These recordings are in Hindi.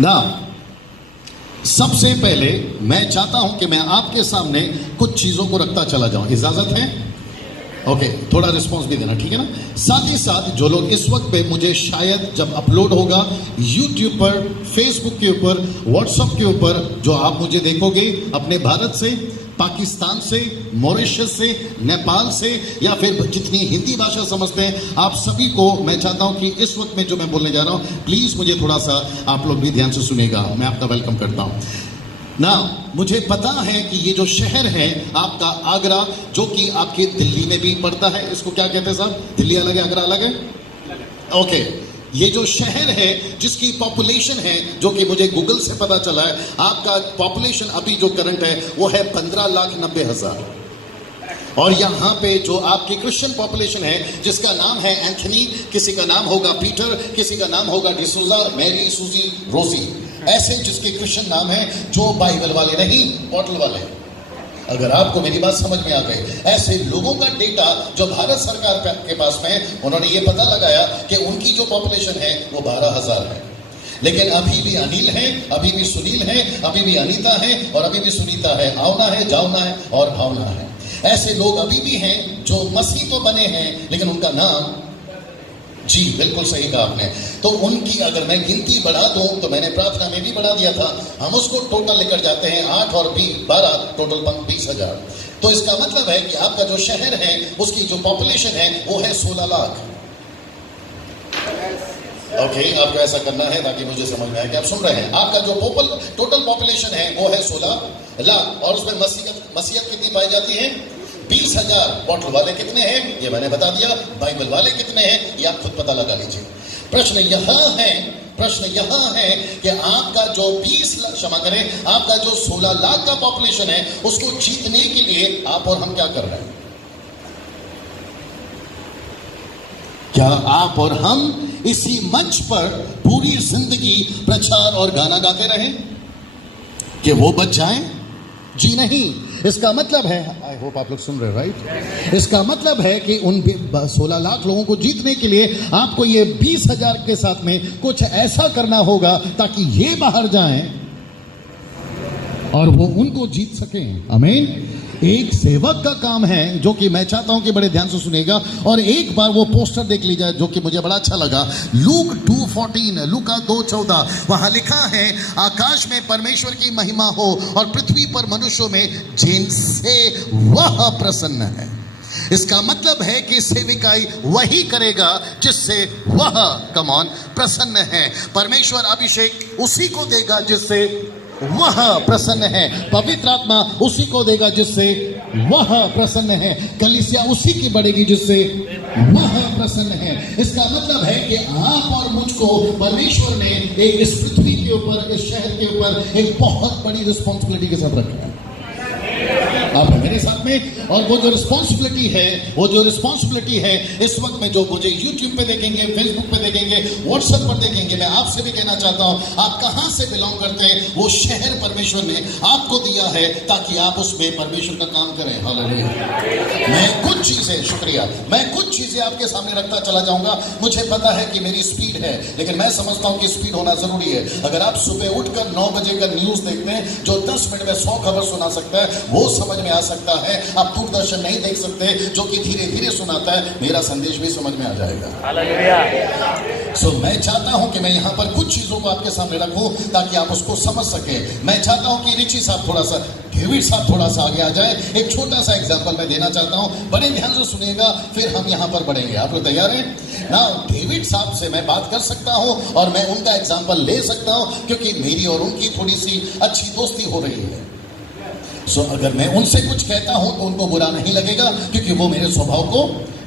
ना सबसे पहले मैं चाहता हूं कि मैं आपके सामने कुछ चीजों को रखता चला जाऊं, इजाजत है? ओके, थोड़ा रिस्पॉन्स भी देना, ठीक है ना? साथ ही साथ जो लोग इस वक्त पे मुझे शायद जब अपलोड होगा YouTube पर, Facebook के ऊपर, WhatsApp के ऊपर, जो आप मुझे देखोगे अपने भारत से, पाकिस्तान से, मॉरिशस से, नेपाल से, या फिर जितनी हिंदी भाषा समझते हैं, आप सभी को मैं चाहता हूं कि इस वक्त में जो मैं बोलने जा रहा हूं, प्लीज मुझे थोड़ा सा आप लोग भी ध्यान से सुनेगा। मैं आपका वेलकम करता हूं ना। मुझे पता है कि ये जो शहर है आपका आगरा, जो कि आपके दिल्ली में भी पड़ता है, इसको क्या कहते हैं साहब? दिल्ली अलग है, आगरा अलग है? ओके, ये जो शहर है जिसकी पॉपुलेशन है, जो कि मुझे गूगल से पता चला है, आपका पॉपुलेशन अभी जो करंट है वो है 15,90,000। और यहाँ पे जो आपकी क्रिश्चियन पॉपुलेशन है, जिसका नाम है एंथनी, किसी का नाम होगा पीटर, किसी का नाम होगा डिसूजा, मैरी, सूजी, रोजी, ऐसे जिसके क्रिश्चियन नाम है, जो बाइबल वाले नहीं, बॉटल वाले। अगर आपको मेरी बात समझ में आ गई, ऐसे लोगों का डेटा जो भारत सरकार के पास में है, उन्होंने ये पता लगाया कि उनकी जो पॉपुलेशन है वो 12,000 है। लेकिन अभी भी अनिल है, अभी भी सुनील है, अभी भी अनीता है, और अभी भी सुनीता है, आवना है, जावना है और भावना है। ऐसे लोग अभी भी हैं जो मसीह तो बने हैं, लेकिन उनका नाम, जी बिल्कुल सही कहा आपने, तो उनकी अगर मैं गिनती बढ़ा दूं, तो मैंने प्रार्थना में भी बढ़ा दिया था, हम उसको टोटल लेकर जाते हैं 8 और 12, टोटल 20,000। तो इसका मतलब है कि आपका जो शहर है उसकी जो पॉपुलेशन है वो है 16 लाख। ओके, आपको ऐसा करना है ताकि मुझे समझ में आए कि आप सुन रहे हैं। आपका जो टोटल पॉपुलेशन है वो है 16 लाख, और उसमें मसीहत कितनी पाई जाती है? 20,000। बॉटल वाले कितने हैं ये मैंने बता दिया, बाइबल वाले कितने हैं ये आप खुद पता लगा लीजिए। प्रश्न यहां है कि आपका जो 20 लाख, क्षमा करें, आपका जो 16 लाख का पॉपुलेशन है, उसको जीतने के लिए आप और हम क्या कर रहे हैं? क्या आप और हम इसी मंच पर पूरी जिंदगी प्रचार और गाना गाते रहें कि वो बच जाएं? जी नहीं। इसका मतलब है, आई होप आप लोग सुन रहे हैं, राइट? इसका मतलब है कि उन 16 लाख लोगों को जीतने के लिए आपको ये 20,000 के साथ में कुछ ऐसा करना होगा ताकि ये बाहर जाएं और वो उनको जीत सकें। आमीन। एक सेवक का काम है, जो कि मैं चाहता हूं कि बड़े ध्यान से सुनेगा, और एक बार वो पोस्टर देख लीजिए जो कि मुझे बड़ा अच्छा लगा। लूक 2:14, लूका 2:14, वहां लिखा है, आकाश में परमेश्वर की महिमा हो और पृथ्वी पर मनुष्यों में जिनसे वह प्रसन्न है। इसका मतलब है कि सेविकाई वही करेगा जिससे वह, कम ऑन, प्रसन्न है। परमेश्वर अभिषेक उसी को देगा जिससे वह प्रसन्न है। पवित्र आत्मा उसी को देगा जिससे वह प्रसन्न है। कलीसिया उसी की बढ़ेगी जिससे वह प्रसन्न है। इसका मतलब है कि आप और मुझको परमेश्वर ने एक इस पृथ्वी के ऊपर, इस शहर के ऊपर एक बहुत बड़ी रिस्पॉन्सिबिलिटी के साथ रखा है। आप मेरे साथ में, और वो जो रिस्पॉन्सिबिलिटी है इस वक्त में, जो मुझे YouTube पे देखेंगे, Facebook पे देखेंगे, WhatsApp पर देखेंगे, मैं आपसे भी कहना चाहता हूं, आप कहां से बिलोंग करते हैं, वो शहर परमेश्वर ने आपको दिया है ताकि आप उसमें परमेश्वर का काम करें। हालेलुया। मैं कुछ चीजें आपके सामने रखता चला जाऊंगा। मुझे पता है कि मेरी स्पीड है, लेकिन मैं समझता हूं कि स्पीड होना जरूरी है। अगर आप सुबह उठकर 9 बजे का न्यूज देखते हैं, जो 10 मिनट में 100 खबर सुना सकता है, वो समझ में आ सकता है। आप दूरदर्शन नहीं देख सकते, जो कि धीरे धीरे सुनाता है, मेरा संदेश भी समझ में आ जाएगा। सो मैं चाहता हूं कि मैं यहां पर कुछ चीजों को आपके सामने रखूं ताकि आप उसको समझ सके। मैं चाहता हूं कि रिची साहब थोड़ा सा, डेविड साहब थोड़ा सा आगे आ जाए। एक छोटा सा एग्जांपल मैं देना चाहता हूं, बड़े ध्यान से सुनिएगा, फिर हम यहां पर बढ़ेंगे। आप लोग तैयार हैं ना? डेविड साहब से मैं बात कर सकता हूं और मैं उनका एग्जांपल ले सकता हूं, क्योंकि मेरी और उनकी थोड़ी सी अच्छी दोस्ती हो रही है। सो अगर मैं उनसे कुछ कहता हूं तो उनको बुरा नहीं लगेगा, क्योंकि वो मेरे स्वभाव को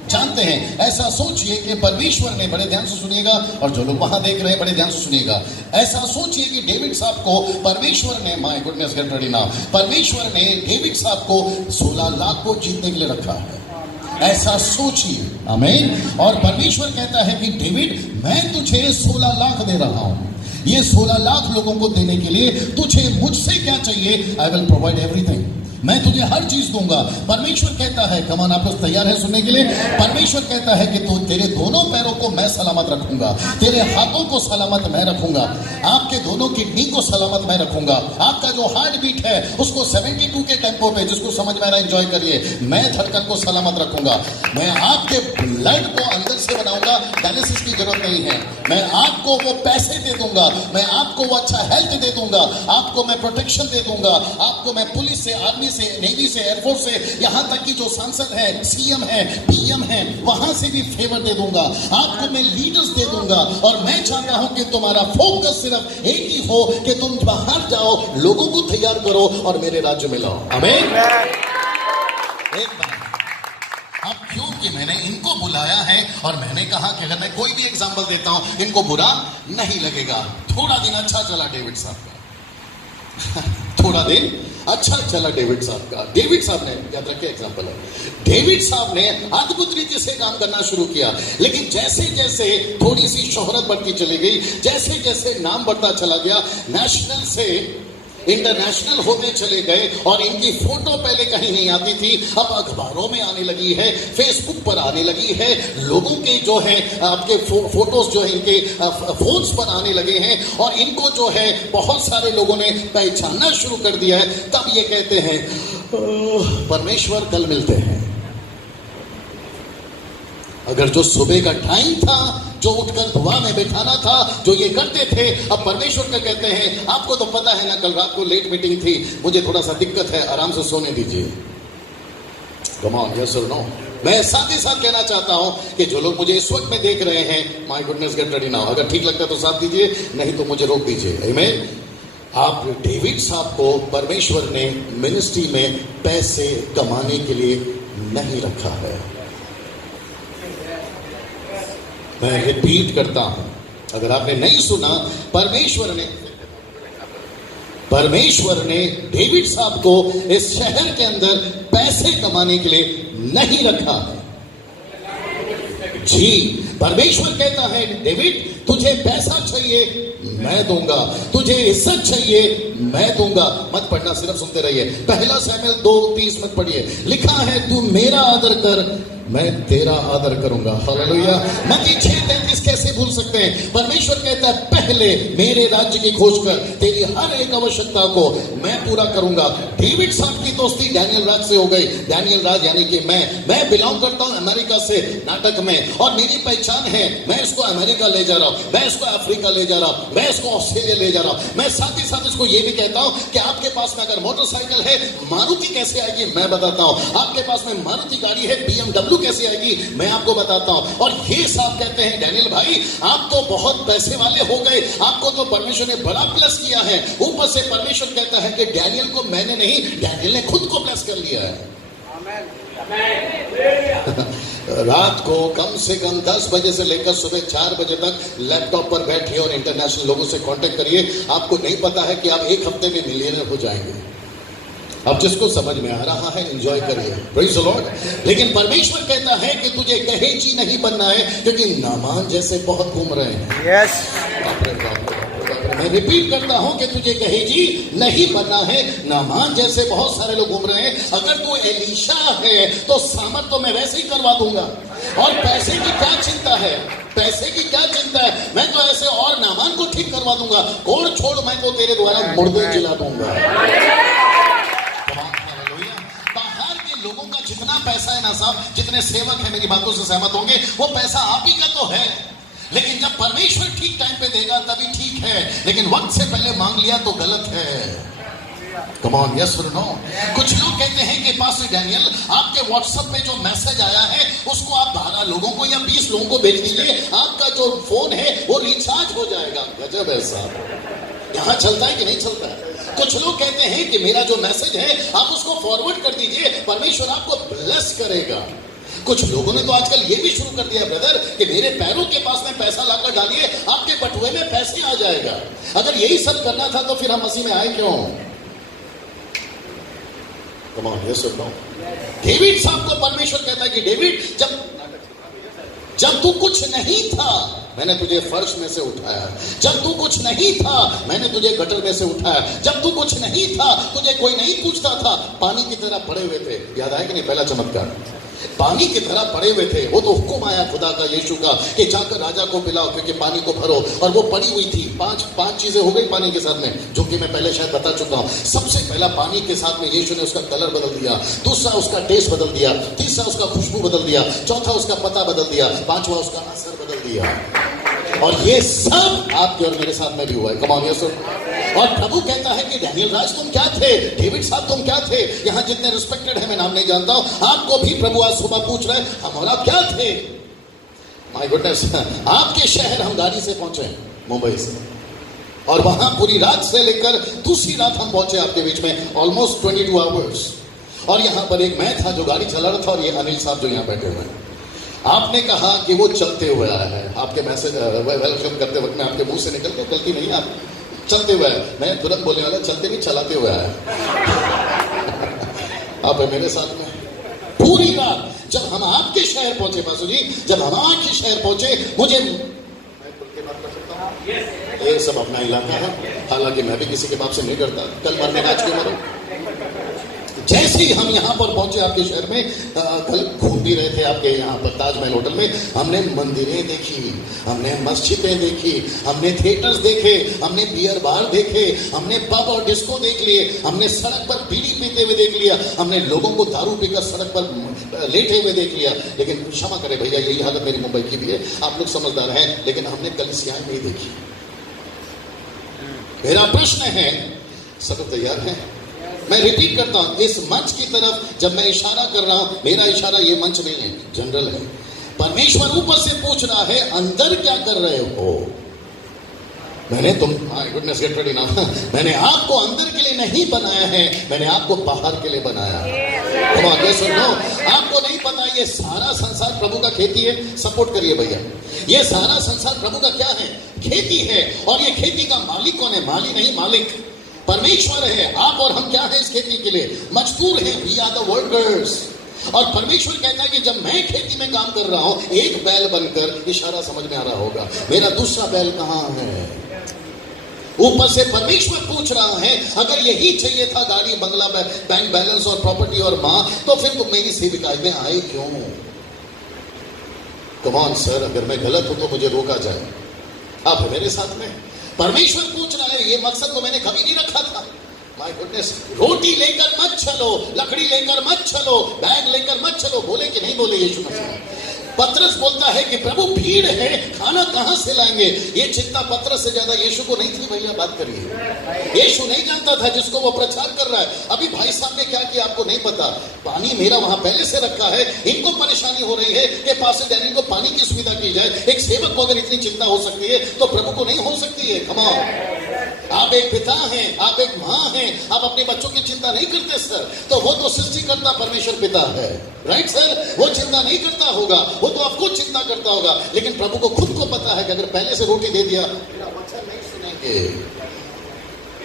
जानते हैं। ऐसा सोचिए कि परमेश्वर ने, बड़े ध्यान से सुनिएगा, और जो लोग वहां देख रहे हैं बड़े ध्यान से सुनिएगा, ऐसा सोचिए कि डेविड साहब को परमेश्वर ने, my goodness get ready now, परमेश्वर ने डेविड साहब को 16 लाख को जीतने के लिए रखा है। ऐसा सोचिए। आमीन। और परमेश्वर कहता है कि डेविड, मैं तुझे 16 लाख दे रहा हूं। ये 16 लाख लोगों को देने के लिए तुझे मुझसे क्या चाहिए? I will provide everything. मैं तुझे हर चीज दूंगा। परमेश्वर कहता है, कमान आप लोग तैयार है सुनने के लिए? परमेश्वर कहता है कि तू तेरे दोनों पैरों को मैं सलामत रखूंगा, तेरे हाथों को सलामत मैं रखूंगा, आपके दोनों किडनी को सलामत मैं रखूंगा, आपका जो हार्ट बीट है उसको 72 के टेम्पो पे, जिसको समझ में आ रहा है एंजॉय करिए, मैं धड़कन को सलामत रखूंगा। मैं आपके ब्लड को अंदर से बनाऊंगा, डायलिसिस की जरूरत नहीं है। मैं आपको वो पैसे दे दूंगा, मैं आपको वो अच्छा हेल्थ दे दूंगा, आपको मैं प्रोटेक्शन दे दूंगा, आपको मैं पुलिस से, आर्मी से, नेवी से, एयरफोर्स से, यहां तक कि जो सांसद है, सीएम है, पीएम है, वहां से भी फेवर दे दूंगा, आपको मैं लीडर्स दे दूंगा। और मैं चाहता हूं कि तुम्हारा फोकस सिर्फ एक ही हो कि तुम बाहर जाओ, लोगों को तैयार करो और मेरे राज्य में लाओ। आमीन। एक बात, अब क्योंकि मैंने इनको बुलाया है और मैंने कहा कि अगर मैं कोई भी एग्जांपल देता हूं इनको बुरा नहीं लगेगा। थोड़ा दिन अच्छा चला डेविड साहब का थोड़ा दिन अच्छा चला डेविड साहब का। डेविड साहब ने, याद रखिए एग्जांपल है, डेविड साहब ने अद्भुत रीति से काम करना शुरू किया, लेकिन जैसे जैसे थोड़ी सी शोहरत बढ़ती चली गई, जैसे जैसे नाम बढ़ता चला गया, नेशनल से इंटरनेशनल होते चले गए और इनकी फोटो पहले कहीं नहीं आती थी, अब अखबारों में आने लगी है, फेसबुक पर आने लगी है, लोगों के जो है आपके फोटोज जो है इनके फोन्स पर आने लगे हैं और इनको जो है बहुत सारे लोगों ने पहचानना शुरू कर दिया है। तब ये कहते हैं परमेश्वर कल मिलते हैं। अगर जो सुबह का टाइम था, जो उठकर दुआ में बैठाना था, जो ये करते थे, अब परमेश्वर का कहते हैं आपको तो पता है ना, कल रात को लेट मीटिंग थी, मुझे थोड़ा सा दिक्कत है, आराम से सोने दीजिए। कम ऑन, यस और नो। मैं साथ ही साथ कहना चाहता हूं कि जो लोग मुझे इस वक्त में देख रहे हैं, my goodness get ready now. अगर ठीक लगता है तो साथ दीजिए, नहीं तो मुझे रोक दीजिए। आमीन। आप डेविड साहब को परमेश्वर ने मिनिस्ट्री में पैसे कमाने के लिए नहीं रखा है। मैं रिपीट करता हूं, अगर आपने नहीं सुना, परमेश्वर ने डेविड साहब को इस शहर के अंदर पैसे कमाने के लिए नहीं रखा है। जी, परमेश्वर कहता है डेविड तुझे पैसा चाहिए मैं दूंगा, तुझे इज्जत चाहिए मैं दूंगा। मत पढ़ना, सिर्फ सुनते रहिए। पहला शमूएल 2:30 मत पढ़िए, लिखा है तू मेरा आदर कर मैं तेरा आदर करूंगा। हालेलुया। मत्ती 6:33 कैसे भूल सकते हैं? परमेश्वर कहता है पहले मेरे राज्य की खोज कर, तेरी हर एक आवश्यकता को मैं पूरा करूंगा। डेविड साहब की दोस्ती डैनियल राज से हो गई। डैनियल राज यानी कि मैं बिलोंग करता हूं अमेरिका से, नाटक में, और मेरी पहचान है, मैं इसको अमेरिका ले जा रहा हूं, मैं इसको अफ्रीका ले जा रहा हूं, मैं इसको ऑस्ट्रेलिया ले जा रहा हूं। मैं साथ ही साथ इसको ये भी कहता हूं कि आपके पास में अगर मोटरसाइकिल है, मारुति कैसे आएगी मैं बताता हूं। आपके पास में मारुति गाड़ी है, BMW कैसे आएगी मैं आपको बताता हूं। और ये साहब कहते हैं डैनियल भाई आप तो बहुत पैसे वाले हो गए, आपको तो परमेश्वर ने बड़ा ब्लेस किया है। ऊपर से परमेश्वर कहता है कि डैनियल को मैंने नहीं, डैनियल ने खुद को ब्लेस कर लिया है। रात को कम से कम 10 बजे से लेकर सुबह 4 बजे तक लैपटॉप पर बैठिए और इंटरनेशनल लोगों से कांटेक्ट करिए। आपको नहीं पता है कि आप एक हफ्ते में मिलियनर हो जाएंगे। अब जिसको समझ में आ रहा है एंजॉय करिए, प्रेज़ द लॉर्ड। लेकिन परमेश्वर कहता है कि तुझे कहेजी नहीं बनना है, क्योंकि नामान जैसे बहुत घूम रहे हैं। यस, मैं रिपीट करता हूं कि तुझे कहेजी नहीं बनना है। नामान जैसे बहुत सारे लोग घूम रहे हैं। अगर तू एलीशा है तो सामर्थ तो मैं वैसे ही करवा दूंगा, और पैसे की क्या चिंता है, पैसे की क्या चिंता है, मैं तो ऐसे और नामान को ठीक करवा दूंगा। कोड़ छोड़ मैं तो तेरे द्वारा मुर्दे जिला दूंगा। बाहर के लोगों का जितना पैसा है ना साहब, जितने सेवक हैं मेरी बातों से सहमत होंगे, वो पैसा आप ही का तो है, लेकिन जब परमेश्वर ठीक टाइम पे देगा तभी ठीक है, लेकिन वक्त से पहले मांग लिया तो गलत है। कम ऑन, यस और नो। कुछ लोग कहते हैं कि पास्टर डैनियल आपके व्हाट्सएप पे जो मैसेज आया है उसको आप 12 लोगों को या 20 लोगों को भेज दीजिए, आपका जो फोन है वो रिचार्ज हो जाएगा। गजब है साहब, यहां चलता है कि नहीं चलता है? कुछ लोग कहते हैं कि मेरा जो मैसेज है आप उसको फॉरवर्ड कर दीजिए, परमेश्वर आपको ब्लेस करेगा। कुछ लोगों ने तो आजकल ये भी शुरू कर दिया ब्रदर कि मेरे पैरों के पास में पैसा लाकर डालिए, आपके बटुए में पैसे आ जाएगा। अगर यही सब करना था तो फिर हम मसीह में आए क्यों? कम ऑन, यस और नो। डेविड साहब को परमेश्वर कहता है कि डेविड जब तू कुछ नहीं था मैंने तुझे फर्श में से उठाया। जब तू कुछ नहीं था मैंने तुझे गटर में से उठाया। जब तू कुछ नहीं था तुझे कोई नहीं पूछता था, पानी की तरह पड़े हुए थे। याद आया कि नहीं पहला चमत्कार? पानी की तरह पड़े हुए थे। वो तो हुक्म आया खुदा का, यीशु का, कि जाकर राजा को पिलाओ क्योंकि पानी को भरो। और वो पड़ी हुई थी। पांच चीजें हो गई पानी के साथ में, जो कि मैं पहले शायद बता चुका हूं। सबसे पहला, पानी के साथ में यीशु ने उसका कलर बदल दिया। दूसरा, उसका टेस्ट बदल दिया। तीसरा, उसका खुशबू बदल दिया। चौथा, उसका पता बदल दिया। पांचवा, उसका असर बदल दिया। और ये सब आपके और मेरे साथ में भी हुआ है। Come on yes. और प्रभु कहता है कि डैनियल राज तुम क्या थे, डेविड साहब तुम क्या थे। यहां जितने रिस्पेक्टेड है, मैं नाम नहीं जानता हूं, आपको भी प्रभु आज सुबह पूछ रहे हैं हम और आप क्या थे। माय गुडनेस, आपके शहर हम गाड़ी से पहुंचे मुंबई से, और वहां पूरी रात से लेकर दूसरी रात हम पहुंचे आपके बीच में, ऑलमोस्ट 22 आवर्स। और यहां पर एक मैं था जो गाड़ी चला रहा था, और ये अनिल साहब जो यहां बैठे हुए हैं। आपने कहा कि वो चलते हुए आया है। आपके मैसेज वेलकम करते वक्त में आपके मुंह से निकल के, गलती नहीं, आप चलते हुए आए। मैं तुरंत बोलने वाला, चलते नहीं चलाते हुए आया। आप मेरे साथ में पूरी रात। जब हम आपके शहर पहुंचे पासू जी, जब हम आपके शहर पहुंचे, मुझे ये सब अपना इलाका है, हालांकि मैं भी किसी के बाप से नहीं डरता। कल मरने आज क्यों मरो। जैसे ही हम यहाँ पर पहुंचे आपके शहर में, कल घूम भी रहे थे आपके यहाँ पर ताजमहल होटल में, हमने मंदिरें देखी, हमने मस्जिदें देखी, हमने थिएटर्स देखे, हमने बियर बार देखे, हमने पब और डिस्को देख लिए, हमने सड़क पर बीड़ी पीते हुए देख लिया, हमने लोगों को दारू पीकर सड़क पर लेटे हुए देख लिया। लेकिन क्षमा करें भैया, यही हालत मेरी मुंबई की भी है, आप लोग समझदार हैं, लेकिन हमने कलीसियाएं नहीं देखी। मेरा प्रश्न है, सब तैयार हैं? मैं रिपीट करता हूं, इस मंच की तरफ जब मैं इशारा कर रहा हूं, मेरा इशारा ये मंच नहीं है, जनरल है। परमेश्वर ऊपर से पूछ रहा है, अंदर क्या कर रहे हो। मैंने गुडनेस गेट रेडी ना, मैंने आपको अंदर के लिए नहीं बनाया है, मैंने आपको बाहर के लिए बनाया है। तुम आगे सुनो, आपको नहीं पता ये सारा संसार प्रभु का खेती है। सपोर्ट करिए भैया, ये सारा संसार प्रभु का क्या है? खेती है। और ये खेती का मालिक कौन है? माली नहीं, मालिक परमेश्वर है। आप और हम क्या है इस खेती के लिए? मजदूर हैं, वी आर द वर्कर्स। और परमेश्वर कहता है कि जब मैं खेती में काम कर रहा हूं, एक बैल बनकर, इशारा समझ में आ रहा होगा, मेरा दूसरा बैल कहां है? ऊपर से परमेश्वर पूछ रहा है, अगर यही चाहिए था, गाड़ी, बंगला, बैंक बैलेंस और प्रॉपर्टी और मां, तो फिर तुम मेरी सेविकाई में आए क्यों? कम ऑन सर, अगर मैं गलत हूं तो मुझे रोका जाए। आप मेरे साथ में परमेश्वर पूछ रहा है, ये मकसद तो मैंने कभी नहीं रखा था। माय गुडनेस, रोटी लेकर मत चलो, लकड़ी लेकर मत चलो, बैग लेकर मत चलो। बोले कि नहीं बोले यीशु मसीह? पतरस बोलता है कि प्रभु भीड़ है, खाना कहां से लाएंगे? ये चिंता पतरस से ज्यादा यीशु को नहीं थी। भैया बात करिए, यीशु नहीं जानता था जिसको वो प्रचार कर रहा है। अभी भाई साहब ने क्या किया आपको नहीं पता। पानी मेरा वहां पहले से रखा है, इनको परेशानी हो रही है कि पास्टर डैनियल को पानी की सुविधा की जाए। एक सेवक को अगर इतनी चिंता हो सकती है तो प्रभु को नहीं हो सकती है? कम ऑन, आप एक पिता हैं, आप एक मां हैं, आप अपने बच्चों की चिंता नहीं करते सर, तो वो तो सृष्टिकर्ता परमेश्वर पिता है, राइट सर? वो चिंता नहीं करता होगा, वो तो आपको चिंता करता होगा। लेकिन प्रभु को खुद को पता है कि अगर पहले से रोटी दे दिया, मेरा वचन नहीं सुनेंगे।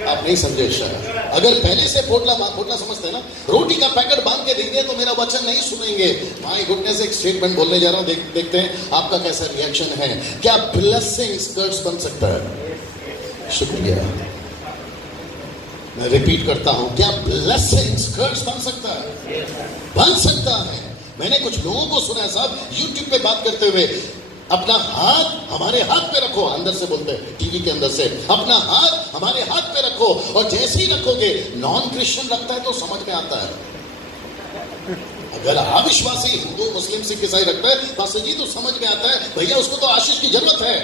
आप नहीं समझे शायद। अगर पहले से पोटला समझते हैं ना, रोटी का पैकेट बांध के दे दिया तो मेरा वचन नहीं सुनेंगे। माय गुडनेस, एक स्टेटमेंट बोलने जा रहा हूं, देखते हैं आपका कैसा रिएक्शन है। क्या ब्लेसिंग स्कर्ट्स बन सकता है? शुक्रिया, मैं रिपीट करता हूं, क्या ब्लेसिंग स्कर्ट्स बन सकता है? बन सकता है। मैंने कुछ लोगों को सुना है साहब, यूट्यूब पे बात करते हुए, अपना हाथ हमारे हाथ पे रखो, अंदर से बोलते हैं टीवी के अंदर से, अपना हाथ हमारे हाथ पे रखो, और जैसे ही रखोगे, नॉन क्रिश्चियन रखता है तो समझ में आता है। अगर अविश्वासी हिंदू, मुस्लिम, सिख, ईसाई रखता है पास्टर जी तो समझ में आता है, भैया उसको तो आशीष की जरूरत है।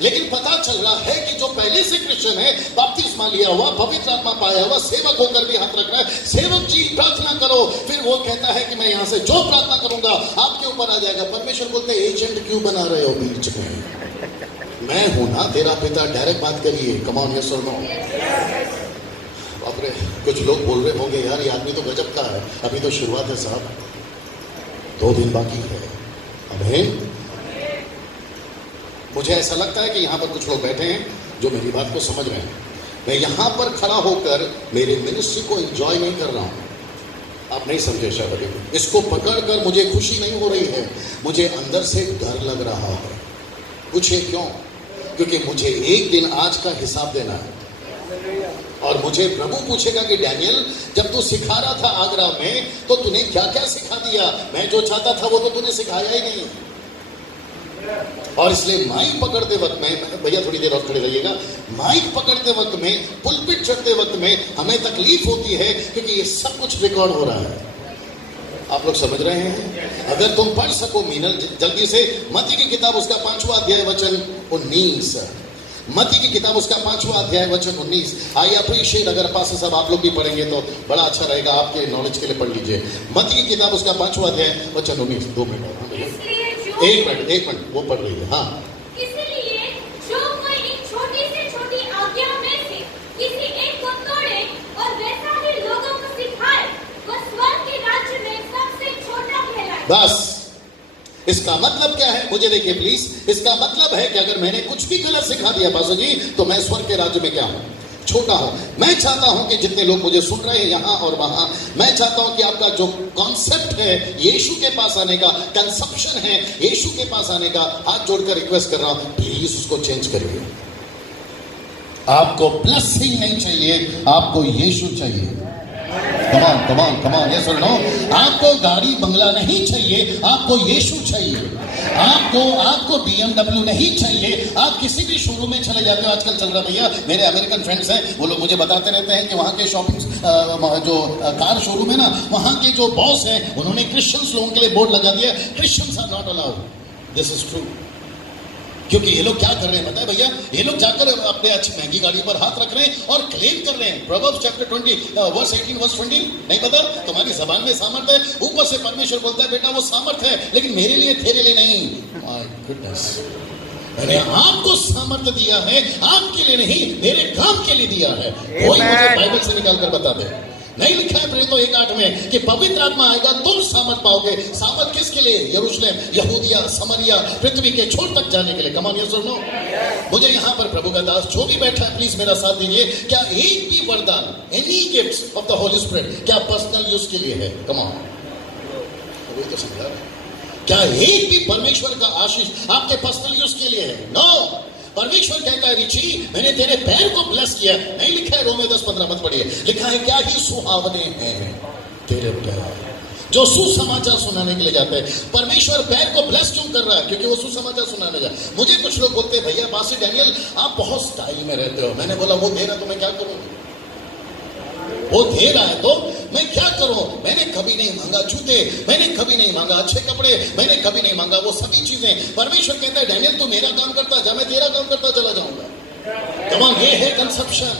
लेकिन पता चल रहा है कि जो पहले से क्रिश्चियन है, बपतिस्मा लिया हुआ, पवित्र आत्मा पाया हुआ, सेवक होकर भी हाथ रख रहा है, सेवक जी प्रार्थना करो, फिर वो कहता है कि मैं यहां से जो प्रार्थना करूंगा आपके ऊपर आ जाएगा। परमेश्वर बोलते हैं, एजेंट क्यों बना रहे हो बीच में? मैं हूं ना तेरा पिता, डायरेक्ट बात करिए। कम ऑन, यस और नो? बाप रे, कुछ लोग बोल रहे होंगे, यार ये आदमी तो गजब का है। अभी तो शुरुआत है साहब, 2 दिन बाकी है। अमेन। मुझे ऐसा लगता है कि यहां पर कुछ लोग बैठे हैं जो मेरी बात को समझ रहे हैं। मैं यहां पर खड़ा होकर मेरे मिनिस्ट्री को एंजॉय नहीं कर रहा हूं। आप नहीं समझे शायद। इसको पकड़कर मुझे खुशी नहीं हो रही है, मुझे अंदर से डर लग रहा है। पूछे क्यों? क्योंकि मुझे एक दिन आज का हिसाब देना है। और मुझे प्रभु पूछेगा कि डैनियल, जब तू सिखा रहा था आगरा में तो तूने क्या क्या सिखा दिया? मैं जो चाहता था वो तो तूने सिखाया ही नहीं। और इसलिए माइक पकड़ते वक्त में, भैया थोड़ी देर और खड़े रहिएगा, माइक पकड़ते वक्त में, पुलपिट चढ़ते वक्त में हमें तकलीफ होती है क्योंकि ये सब कुछ रिकॉर्ड हो रहा है। आप लोग समझ रहे हैं? अगर तुम पढ़ सको मीनल जल्दी से, मत्ती की किताब उसका 5वां अध्याय वचन 19, मत्ती की किताब उसका 5वां अध्याय वचन 19। आई अप्रिशिएट अगर पास सब आप लोग भी पढ़ेंगे तो बड़ा अच्छा रहेगा, आपके नॉलेज के लिए पढ़ लीजिए। मत्ती की किताब उसका 5वां अध्याय वचन 19। 2 मिनट, एक मिनट, वो पढ़ रही है। हाँ, इसलिए जो कोई इन छोटी से छोटी आज्ञा में से किसी एक को तोड़े और वैसा ही लोगों को सिखाए, वह स्वर्ग के राज्य में सबसे छोटा कहलाए। बस इसका मतलब क्या है? मुझे देखिए प्लीज, इसका मतलब है कि अगर मैंने कुछ भी गलत सिखा दिया बासु जी, तो मैं स्वर्ग के राज्य में क्या हूं? छोटा हूं। मैं चाहता हूं कि जितने लोग मुझे सुन रहे हैं यहां और वहां, मैं चाहता हूं कि आपका जो कॉन्सेप्ट है यीशु के पास आने का, कंसेप्शन है यीशु के पास आने का, हाथ जोड़कर रिक्वेस्ट कर रहा हूं, प्लीज उसको चेंज करिए। आपको ब्लेसिंग नहीं चाहिए, आपको यीशु चाहिए। कमान, ये सुन लो, आपको गाड़ी बंगला नहीं चाहिए, आपको यीशु चाहिए। आपको BMW नहीं चाहिए। आप किसी भी शोरूम में चले जाते हो, आजकल चल रहा भैया, मेरे अमेरिकन फ्रेंड्स हैं, वो लोग मुझे बताते रहते हैं कि वहां के शॉपिंग जो कार शोरूम है ना, वहां के जो बॉस हैं, उन्होंने क्रिश्चियंस लोगों के लिए बोर्ड लगा दिया, Christians are not allowed. This is true. क्योंकि ये लोग क्या कर रहे हैं पता है भैया? ये लोग जाकर अपने अच्छी महंगी गाड़ी पर हाथ रख रहे हैं और क्लेम कर रहे हैं, प्रोवर्ब्स चैप्टर 20 वर्स 18 वर्स 20, नहीं पता? तुम्हारी जबान में सामर्थ है, ऊपर से परमेश्वर बोलता है बेटा वो सामर्थ है, लेकिन मेरे लिए तेरे लिए नहीं। माय गुडनेस, मैंने आपको सामर्थ दिया है, आपके लिए नहीं, मेरे काम के लिए दिया है। कोई मुझे बाइबल से निकाल कर बता दे। नहीं लिखा है प्रेरितों 1:8 में कि पवित्र आत्मा आएगा तुम सामर्थ पाओगे। सामर्थ किसके लिए? यरूशलेम, यहूदिया, समरिया, पृथ्वी के छोर तक जाने के लिए। कम ऑन, यस और नो? मुझे यहाँ पर प्रभु का दास जो भी बैठा है, प्लीज मेरा साथ दीजिए। क्या एक भी वरदान, any gifts of the Holi spirit, क्या पर्सनल यूज के लिए है? कम ऑन, वही तो समझा। क्या एक भी परमेश्वर का आशीष आपके पर्सनल यूज के लिए है? नो। परमेश्वर कहता है रिची, मैंने तेरे पैर को ब्लेस किया। नहीं लिखा है रोमे 10:15 मत पढ़िए, लिखा है क्या ही सुहावने हैं तेरे पैर जो सुसमाचार सुनाने के लिए जाते हैं। परमेश्वर पैर को ब्लेस क्यों कर रहा है? क्योंकि वो सुसमाचार सुनाने जा। मुझे कुछ लोग बोलते हैं भैया पास्टर डैनियल आप बहुत स्टाइल में रहते हो। मैंने बोला वो दे रहा तो मैं क्या करूं? वो दे रहा है तो मैं क्या करूं? मैंने कभी नहीं मांगा जूते, मैंने कभी नहीं मांगा अच्छे कपड़े, मैंने कभी नहीं मांगा वो सभी चीजें। परमेश्वर कहता है डैनियल तू मेरा काम करता जा, मैं तेरा काम करता चला जाऊंगा। तमाम ये है कंसेप्शन।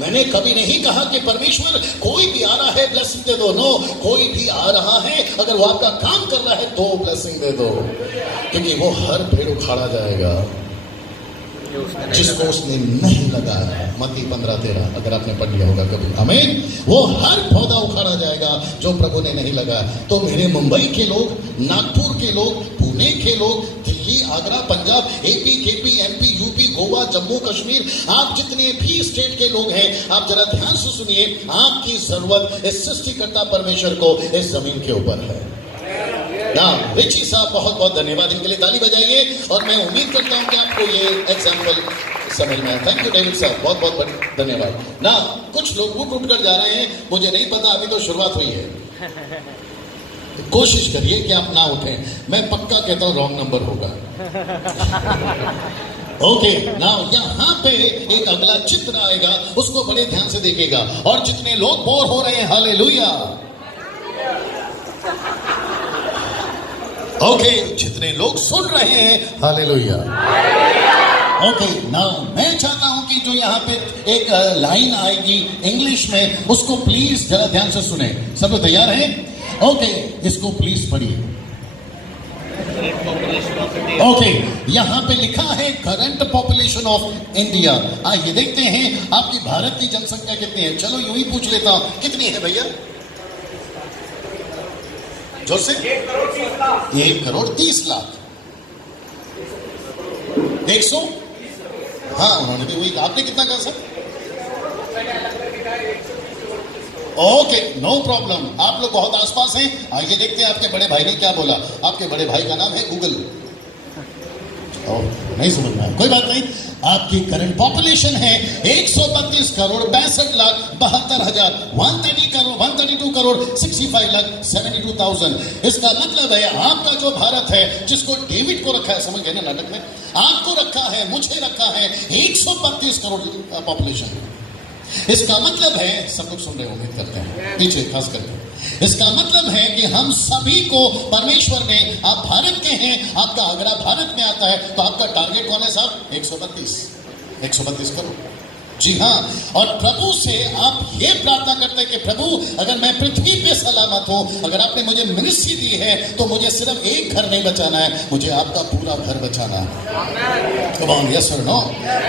मैंने कभी नहीं कहा कि परमेश्वर कोई भी आ रहा है ब्लेसिंग दे दो। नो, कोई भी आ रहा है अगर वो आपका काम कर रहा है तो ब्लेसिंग दे दो, क्योंकि वो हर पेड़ उखाड़ा जाएगा जिसको उसने नहीं लगाया। मत्ती 15:13 अगर आपने पढ़ लिया होगा कभी। आमीन। वो हर पौधा उखाड़ा जाएगा जो प्रभु ने नहीं लगाया। तो मेरे मुंबई के लोग, नागपुर के लोग, पुणे के लोग, Delhi, Agra, Punjab, AP, KP, MP, UP, Goa, Jammu Kashmir, आप जितने भी स्टेट के लोग हैं, आप जरा ध्यान से सुनिए। आपकी जरूरत इस सृष्टिकर्ता परमेश्वर को इस जमीन के ऊपर है ना। रिची साहब बहुत बहुत धन्यवाद, इनके लिए ताली बजाइए। और मैं उम्मीद करता हूं कि आपको ये एग्जाम्पल समझ में आया। थैंक यू डेविड साहब, बहुत बहुत धन्यवाद ना। कुछ लोग उठ कर जा रहे हैं, मुझे नहीं पता, अभी तो शुरुआत हुई है। कोशिश करिए कि आप ना उठें। मैं पक्का कहता हूं रॉन्ग नंबर होगा। ओके नाउ यहां पे एक अगला चित्र आएगा, उसको बड़े ध्यान से देखिएगा। और जितने लोग बोर हो रहे हैं, हालेलुया। ओके, जितने लोग सुन रहे हैं, हालेलुया। ओके नाउ मैं चाहता हूं कि जो यहाँ पे एक लाइन आएगी इंग्लिश में, उसको प्लीज जरा ध्यान से सुने। सब लोग तैयार हैं? ओके, इसको प्लीज पढ़िए। ओके, यहाँ पे लिखा है करंट पॉपुलेशन ऑफ इंडिया। आइए देखते हैं आपकी भारत की जनसंख्या कितनी है। चलो यूं ही पूछ लेता हूं, कितनी है भैया? जोर से। 1 करोड़ 30 लाख। 100? हाँ, उन्होंने भी वही। आपने कितना कहा सर? Okay, no problem. आप लोग बहुत आसपास हैं। आइए देखते हैं आपके बड़े भाई ने क्या बोला। आपके बड़े भाई का नाम है गूगल। नहीं समझ में आया, कोई बात नहीं। आपकी करंट पॉपुलेशन है 132 करोड़ 62 लाख 72 हजार 132 करोड़ 65 लाख 72,000। इसका मतलब है आपका जो भारत है, जिसको डेविड को रखा है, समझ गए ना नाटक में, आपको रखा है, मुझे रखा है 132 करोड़ पॉपुलेशन। इसका मतलब है, सब लोग सुन रहे हो उम्मीद करते हैं, पीछे खास करके, इसका मतलब है कि हम सभी को परमेश्वर ने, आप भारत के हैं, आपका आगरा भारत में आता है, तो आपका टारगेट कौन है साहब? 132 करोड़। जी हाँ, और प्रभु से आप ये प्रार्थना करते हैं कि प्रभु अगर मैं पृथ्वी पे सलामत हूं, अगर आपने मुझे मिनिस्ट्री दी है, तो मुझे सिर्फ एक घर नहीं बचाना है, मुझे आपका पूरा घर बचाना है। Come on, yes or no?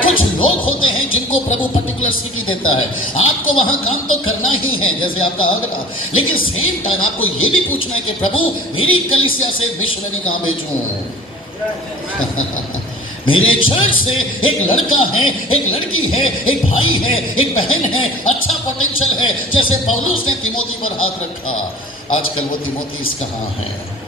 कुछ लोग होते हैं जिनको प्रभु पर्टिकुलर सिटी देता है, आपको वहां काम तो करना ही है, जैसे आपका आगरा, लेकिन सेम टाइम आपको ये भी पूछना है कि प्रभु मेरी कलीसिया से मिशनरी कहां भेजूं? मेरे चर्च से एक लड़का है, एक लड़की है, एक भाई है, एक बहन है, अच्छा पोटेंशियल है, जैसे पौलुस ने तिमोथी पर हाथ रखा। आजकल वो तिमोथी कहां है?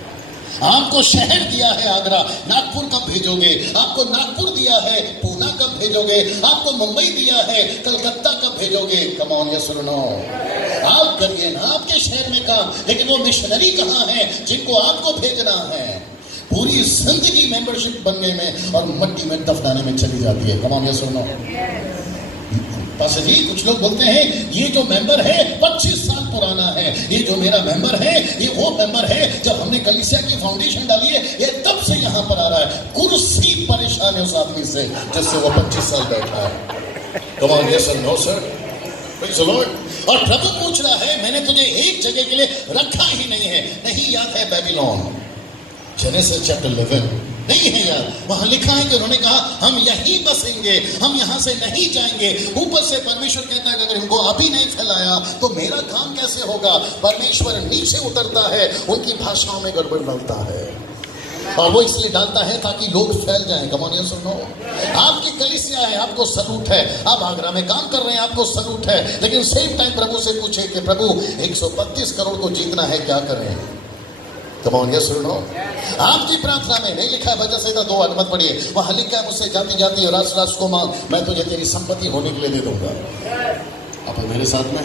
आपको शहर दिया है आगरा, नागपुर कब भेजोगे? आपको नागपुर दिया है, पूना कब भेजोगे? आपको मुंबई दिया है, कलकत्ता कब भेजोगे? कम ऑन, यस और नो? आप करिए ना आपके शहर में काम, लेकिन वो मिशनरी कहां है जिनको आपको भेजना है? पूरी जिंदगी मेंबरशिप बनने में और मट्टी में दफनाने में चली जाती है। कम ऑन, यस और नो? पास जी कुछ लोग बोलते हैं ये जो मेंबर है 25 साल पुराना है, ये जो मेरा मेंबर है ये वो मेंबर है, जब हमने कलीसिया की फाउंडेशन डाली है ये तब से यहां पर आ रहा है। कुर्सी परेशान है उस आदमी से जिससे वो 25 साल बैठा है। कम ऑन, यस और no sir? Praise the lord. और प्रभु पूछ रहा है मैंने तुझे एक जगह के लिए रखा ही नहीं है। नहीं याद है बेबीलोन, जेनेसिस चैप्टर 11 नहीं है यार, वहां लिखा है कि उन्होंने कहा हम यहीं बसेंगे, हम यहां से नहीं जाएंगे। ऊपर से परमेश्वर कहता है कि अगर इनको अभी नहीं फैलाया तो मेरा काम कैसे होगा? परमेश्वर नीचे उतरता है, उनकी भाषाओं में गड़बड़ डालता है, और वो इसलिए डालता है ताकि लोग फैल जाएं। कम ऑन, यस और नो? आपकी कलीसिया है, आपको सलूट है, आप आगरा में काम कर रहे हैं, आपको सलूट है, लेकिन सेम टाइम प्रभु से पूछे कि प्रभु 132 करोड़ को जीतना है, क्या करें? Come on, yes or no? आपकी प्रार्थना में नहीं लिखा है वजह से 2 मत पढ़िए, वहां लिखा है मुझसे जाती जाती और राष्ट्र को मांग, मैं तुझे तेरी संपत्ति होने के लिए दे दूंगा। आप मेरे साथ में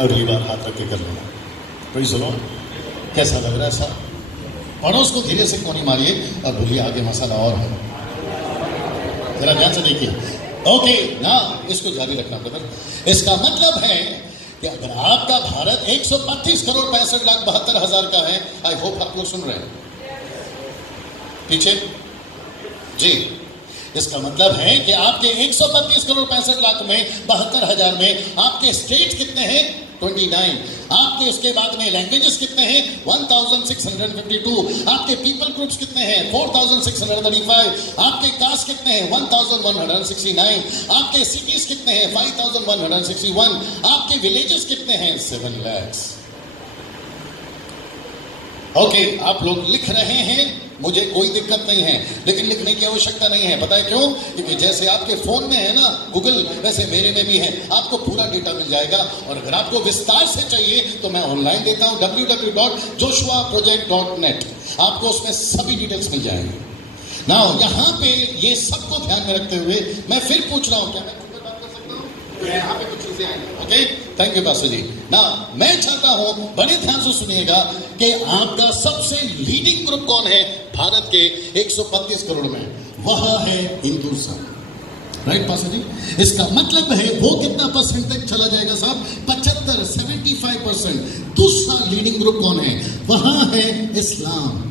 अगली बार हाथ रख के कर लेना। Praise the Lord. कैसा लग रहा है साहब? पड़ोस को धीरे से कोनी मारिए और बोलिए आगे मसाला और है, जरा ध्यान से देखिए। ओके ना, इसको जारी रखना ब्रदर। इसका मतलब है कि अगर आपका भारत 132 करोड़ 65 लाख 72 हजार का है, आई होप आप लोग सुन रहे हैं पीछे जी, इसका मतलब है कि आपके 132 करोड़ 65 लाख में 72 हजार में आपके स्टेट कितने हैं? 29। आपके उसके बाद में लैंग्वेजेस कितने हैं? 1652। आपके पीपल ग्रुप्स कितने हैं? 4635। आपके कास्ट कितने हैं? 1169। आपके सिटीज कितने हैं? 5161। आपके विलेजेस कितने हैं? 7 lakhs। ओके, आप लोग लिख रहे हैं, मुझे कोई दिक्कत नहीं है, लेकिन लिखने की आवश्यकता नहीं है। पता है क्यों? क्योंकि जैसे आपके फोन में है ना गूगल, वैसे मेरे में भी है, आपको पूरा डेटा मिल जाएगा। और अगर आपको विस्तार से चाहिए तो मैं ऑनलाइन देता हूं www.joshuaproject.net, आपको उसमें सभी डिटेल्स मिल जाएंगे ना। यहां पे ये सबको ध्यान में रखते हुए मैं फिर पूछ रहा हूं, क्या मैं खुद बात कर सकता हूं? यहाँ पे कुछ चीजें आएंगी। ओके, थैंक यू पास्टर जी। ना मैं चाहता हूं बड़े ध्यान से सुनिएगा कि आपका सबसे लीडिंग ग्रुप कौन है भारत के 132 करोड़ में? वह है हिंदुज़म। राइट पास्टर जी? इसका मतलब है वो कितना परसेंट तक चला जाएगा साहब? 75, 75%। दूसरा लीडिंग ग्रुप कौन है? वहां है इस्लाम,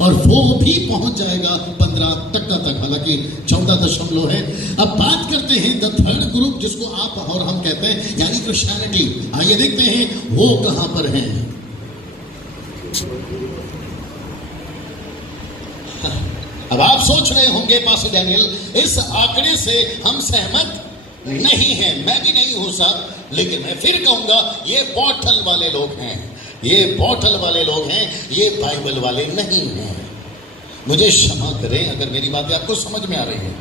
और वो भी पहुंच जाएगा 15% तक, हालांकि 14 है। अब बात करते हैं द थर्ड ग्रुप, जिसको आप और हम कहते हैं, यानी क्रिश्चियनिटी। आइए देखते हैं वो कहां पर है। अब आप सोच रहे होंगे पास्टर डैनियल, इस आंकड़े से हम सहमत नहीं हैं, मैं भी नहीं हूं साहब, लेकिन मैं फिर कहूंगा ये बॉटल वाले लोग हैं, ये बॉटल वाले लोग हैं, ये बाइबल वाले नहीं हैं। मुझे क्षमा करें अगर मेरी बातें आपको समझ में आ रही हैं,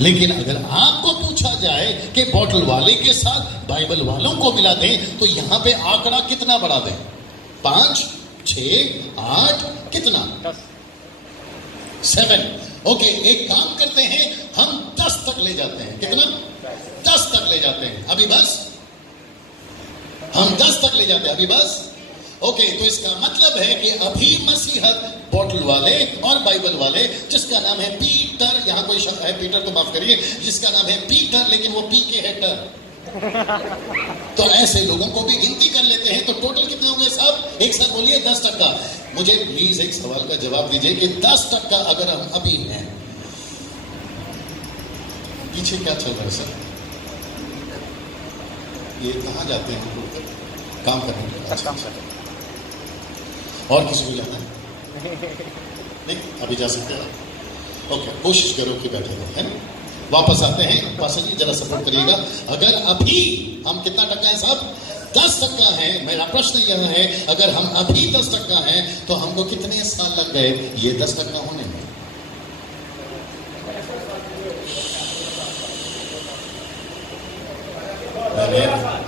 लेकिन अगर आपको पूछा जाए कि बॉटल वाले के साथ बाइबल वालों को मिला दें तो यहां पे आंकड़ा कितना बढ़ा दें? 5, 6, 8, कितना? 7। ओके, एक काम करते हैं, हम 10 तक ले जाते हैं। कितना? 10 तक ले जाते हैं। अभी बस? हम 10 तक ले जाते हैं। अभी बस? ओके, तो इसका मतलब है कि अभी मसीहत बॉटल वाले और बाइबल वाले, जिसका नाम है पीटर, यहां कोई शब्द है पीटर तो माफ करिए, जिसका नाम है पीटर लेकिन वो पी के है टर, तो ऐसे लोगों को भी गिनती कर लेते हैं। तो टोटल कितने होंगे साहब? एक साथ बोलिए 10%। मुझे प्लीज एक सवाल का जवाब दीजिए कि 10% अगर हम अभी हैं, पीछे क्या चल रहा है सर? ये कहां जाते हैं? काम करने। अच्छा, और किसी को जाना है? नहीं, अभी जा सकते हो। ओके, कोशिश करो कि बैठे रहो, है ना? वापस आते हैं। पासा जी जरा सपोर्ट करिएगा। अगर अभी हम कितना टक्का है साहब? 10% है। मेरा प्रश्न यह है, अगर हम अभी 10% हैं तो हमको कितने साल लग गए ये 10% होने में?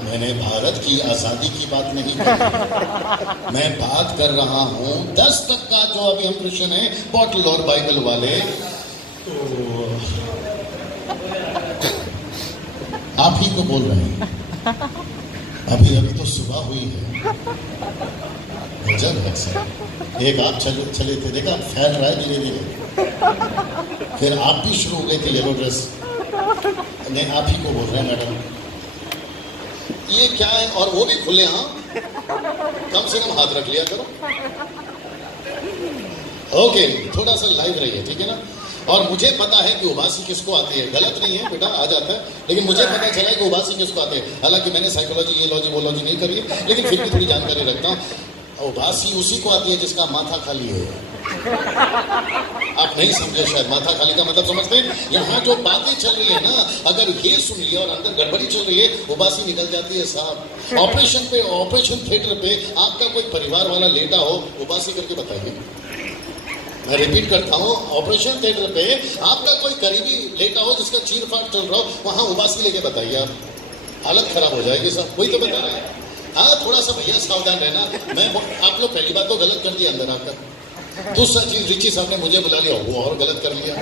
मैंने भारत की आजादी की बात नहीं की, मैं बात कर रहा हूं 10% जो अभी हम क्रिश्चियन हैं, बॉटल और बाइबल वाले। तो आप ही को बोल रहे हैं, अभी तो सुबह हुई है। गजब है सर। एक आप चले थे, देखा फैल रहा है धीरे धीरे, फिर आप भी शुरू हो गए थे येलो ड्रेस। नहीं, आप ही को बोल रहे हैं मैडम। ये क्या है? और वो भी खुले। हाँ, कम से कम हाथ रख लिया करो। ओके, थोड़ा सा लाइव रहिए, ठीक है ना? और मुझे पता है कि उबासी किसको आती है। गलत नहीं है बेटा, आ जाता है, लेकिन मुझे पता चला है कि उबासी किसको आती है। हालांकि मैंने साइकोलॉजी, ये लॉजी, वो लॉजी नहीं करी है, लेकिन फिर भी थोड़ी जानकारी रखता हूँ। उबासी उसी को आती है जिसका माथा खाली है। आप नहीं समझे शायद। माथा खाली का मतलब समझते हैं? यहाँ जो बातें चल रही है ना, अगर ये सुन लिया और अंदर गड़बड़ी चल रही है, उबासी निकल जाती है साहब। ऑपरेशन थिएटर पे आपका कोई परिवार वाला लेटा हो, उबासी करके बताइए। मैं रिपीट करता हूँ, ऑपरेशन थिएटर पे आपका कोई करीबी लेटा हो जिसका चीर फाड़ चल रहा हो, वहां उबासी लेके बताइए आप। हालत खराब हो जाएगी साहब। वही तो बता रहे हैं। हाँ, थोड़ा सा भैया सावधान रहना। आप लोग पहली बात तो गलत कर दिया अंदर आकर। दूसरा चीज, रिची साहब ने मुझे बुला लिया, वो और गलत कर लिया।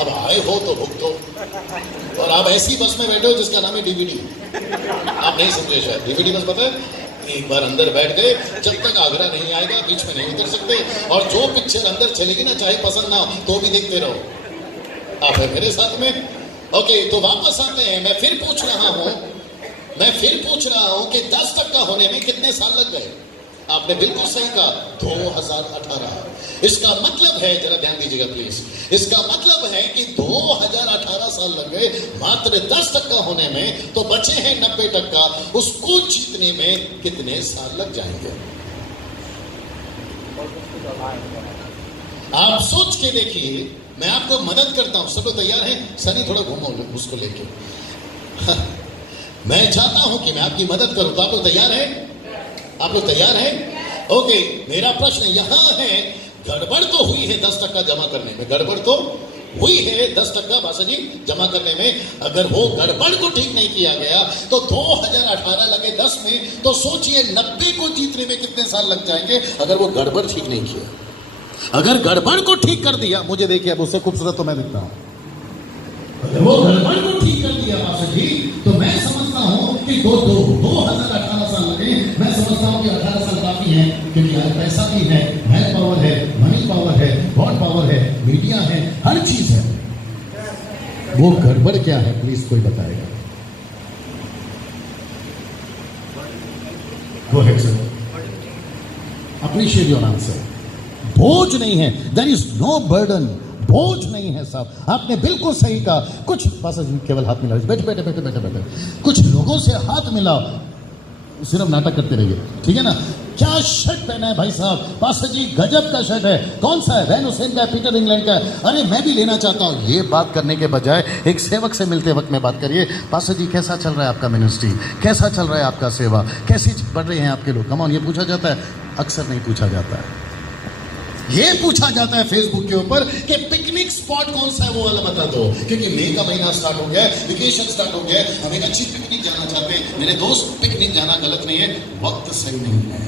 अब आए हो तो भुगतो। और आप ऐसी बस में बैठे हो जिसका नाम है डीवीडी। आप नहीं समझे शायद। डीवीडी बस पता है? एक बार अंदर बैठ गए, जब तक आगरा नहीं आएगा बीच में नहीं उतर सकते। और जो पिक्चर अंदर चलेगी ना, चाहे पसंद ना हो तो भी देखते रहो। आप है मेरे साथ में? ओके, तो वापस आते हैं। मैं फिर पूछ रहा हूं कि 10% होने में कितने साल लग गए? आपने बिल्कुल सही कहा, 2018। इसका मतलब है, जरा ध्यान दीजिएगा प्लीज, इसका मतलब है कि 2018 साल लग गए मात्र 10% होने में, तो बचे हैं 90%। उसको जीतने में कितने साल लग जाएंगे? आप सोच के देखिए, मैं आपको मदद करता हूं। सब लोग तैयार हैं? सनी थोड़ा घूमो उसको लेके। मैं चाहता हूं कि मैं आपकी मदद करूं, तो आप लोग तैयार हैं? आप लोग तैयार हैं? ओके, मेरा प्रश्न यहां है, गड़बड़ तो हुई है 10% जमा करने में। गड़बड़ तो हुई है 10% भाषा जी जमा करने में। अगर वो गड़बड़ को ठीक नहीं किया गया तो 2018 लगे 10 में, तो सोचिए 90 को जीतने में कितने साल लग जाएंगे अगर वो गड़बड़ ठीक नहीं किया। अगर गड़बड़ को ठीक कर दिया, मुझे देखिए अब उससे खूबसूरत तो मैं दिखता हूं। अगर वो गड़बड़ को ठीक कर दिया भाषा जी, तो मैं समझता हूं कि 2018 साल लगे। मैं समझता हूं कि 18 साल काफी है, क्योंकि आज पैसा भी है, मैन पावर है, मनी पावर है, गॉड पावर है, मीडिया है, हर चीज है। वो गड़बड़ क्या है प्लीज कोई बताएगा? Go ahead sir, appreciate your answer. बोझ नहीं है, देयर इज नो बर्डन। बोझ नहीं है साहब, आपने बिल्कुल सही कहा। कुछ पासा जी केवल हाथ मिला, बैठे बैठे बैठे बैठे बैठे कुछ लोगों से हाथ मिलाओ, सिर्फ नाटक करते रहिए, ठीक है ना? क्या शर्ट पहना है भाई साहब? पासा जी गजब का शर्ट है। कौन सा है? रैन हुसैन का, पीटर इंग्लैंड का? अरे मैं भी लेना चाहता हूँ। ये बात करने के बजाय एक सेवक से मिलते वक्त में बात करिए। पासा जी कैसा चल रहा है आपका मिनिस्ट्री? कैसा चल रहा है आपका सेवा? कैसी बढ़ रहे हैं आपके लोग? कम ऑन, ये पूछा जाता है? अक्सर नहीं पूछा जाता है। ये पूछा जाता है फेसबुक के ऊपर कि पिकनिक स्पॉट कौन सा है, वो वाला बता दो, क्योंकि मई का महीना स्टार्ट हो गया है, वेकेशन स्टार्ट हो गया है, हम एक अच्छी पिकनिक जाना चाहते हैं। मेरे दोस्त, पिकनिक जाना गलत नहीं है, वक्त सही नहीं है।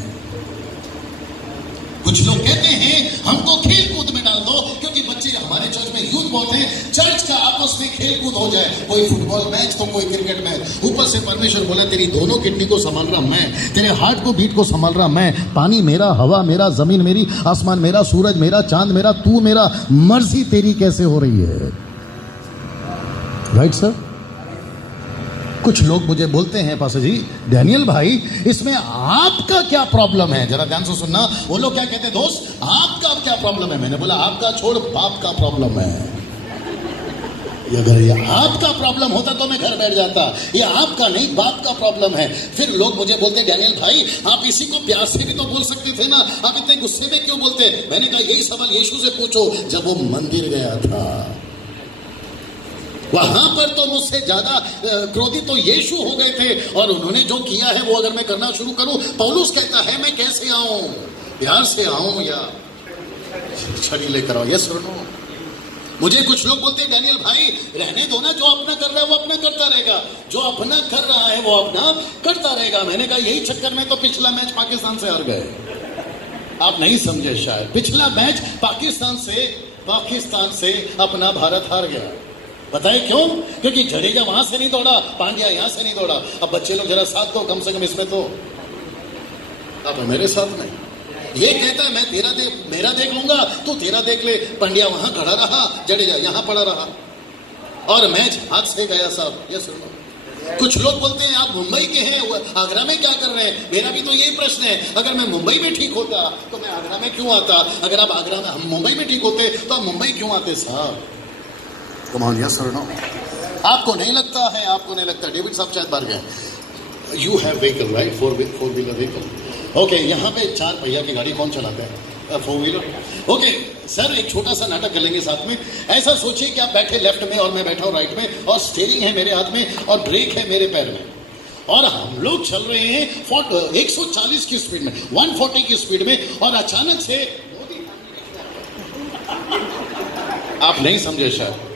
कुछ लोग कहते हैं हमको खेल कूद में डाल दो, क्योंकि बच्चे हमारे चर्च में यूथ बहुत है, चर्च का आपस में खेल कूद हो जाए, कोई फुटबॉल मैच तो कोई क्रिकेट मैच। ऊपर से परमेश्वर बोला तेरी दोनों किडनी को संभाल रहा मैं, तेरे हार्ट को बीट को संभाल रहा मैं, पानी मेरा, हवा मेरा, जमीन मेरी, आसमान मेरा, सूरज मेरा, चांद मेरा, तू मेरा, मर्जी तेरी कैसे हो रही है। Right sir. कुछ लोग मुझे बोलते हैं पास्टर जी डैनियल भाई इसमें आपका क्या प्रॉब्लम है, जरा ध्यान से सुनना। वो लोग क्या कहते हैं दोस्त आपका क्या प्रॉब्लम है। मैंने बोला आपका छोड़ बाप का प्रॉब्लम है। अगर ये आपका प्रॉब्लम होता तो मैं घर बैठ जाता, ये आपका नहीं बाप का प्रॉब्लम है। फिर लोग मुझे बोलते डैनियल भाई आप इसी को प्यार से भी तो बोल सकते थे ना, आप इतने गुस्से में क्यों बोलते। मैंने कहा यही सवाल यीशु से पूछो जब वो मंदिर गया था, वहां पर तो मुझसे ज्यादा क्रोधित तो यीशु हो गए थे, और उन्होंने जो किया है वो अगर मैं करना शुरू करूं, पौलुस कहता है मैं कैसे आऊं, प्यार से आऊं या छड़ी लेकर आओ। यस और नो। मुझे कुछ लोग बोलते हैं डैनियल भाई रहने दो ना, जो अपना कर रहा है वो अपना करता रहेगा, जो अपना कर रहा है वो अपना करता रहेगा। मैंने कहा यही चक्कर में तो पिछला मैच पाकिस्तान से हार गए। आप नहीं समझे शायद, पिछला मैच पाकिस्तान से अपना भारत हार गया। बताए क्यों? क्योंकि जडेजा वहां से नहीं दौड़ा, पांड्या यहां से नहीं दौड़ा। अब बच्चे लोग जरा साथ दो कम से कम इसमें तो। अब मेरे साथ नहीं, ये कहता है मैं मेरा देख लूंगा, तू तेरा देख ले। पांड्या वहां खड़ा रहा, जडेजा यहां पड़ा रहा, और मैच हाथ से गया साहब। ये सुनो, कुछ लोग बोलते हैं आप मुंबई के हैं, आगरा में क्या कर रहे हैं। मेरा भी तो यही प्रश्न है, अगर मैं मुंबई में ठीक होता तो मैं आगरा में क्यों आता। अगर आप आगरा में हम मुंबई में ठीक होते तो आप मुंबई क्यों आते साहब। Come on, yes or no? आपको नहीं लगता है, आपको नहीं लगता। डेविड साहब शायद बाहर गए। You have vehicle right, four wheeler vehicle. Okay, यहाँ पे 4 पहिया की गाड़ी कौन चलाता है? 4 व्हीलर। ओके सर, एक छोटा सा नाटक कर लेंगे साथ में। ऐसा सोचिए कि आप बैठे लेफ्ट में और मैं बैठा हूँ राइट में, और स्टीयरिंग है मेरे हाथ में और ब्रेक है मेरे पैर में, और हम लोग चल रहे हैं 140 की स्पीड में, 140 की स्पीड में, और अचानक से आप नहीं समझे शायद,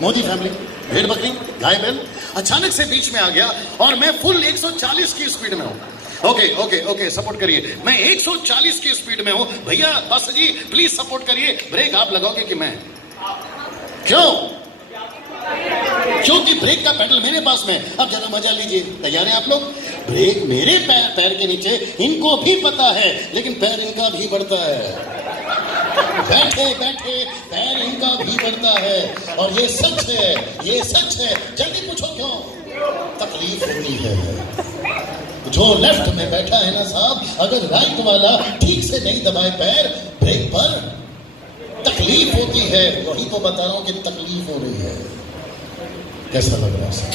मोदी फैमिली, भेड़ बकरी, गाय बैल अचानक से बीच में आ गया, और मैं फुल 140 की स्पीड में हूं। ओके सपोर्ट करिए, मैं 140 की स्पीड में हूं। भैया बस जी प्लीज सपोर्ट करिए। ब्रेक आप लगाओगे कि मैं? क्यों? क्योंकि ब्रेक का पेडल मेरे पास में। अब जरा मजा लीजिए, तैयार हैं आप लोग? ब्रेक मेरे पैर के नीचे, इनको भी पता है, लेकिन पैर इनका भी बढ़ता है। बैठे पैर इनका भी बढ़ता है, और ये सच है। जल्दी पूछो क्यों? तकलीफ होती है। जो लेफ्ट में बैठा है ना साहब, अगर राइट वाला ठीक से नहीं दबाए पैर ब्रेक पर, तकलीफ होती है। वही तो बता रहा हूं कि तकलीफ हो रही है। कैसा लग रहा है?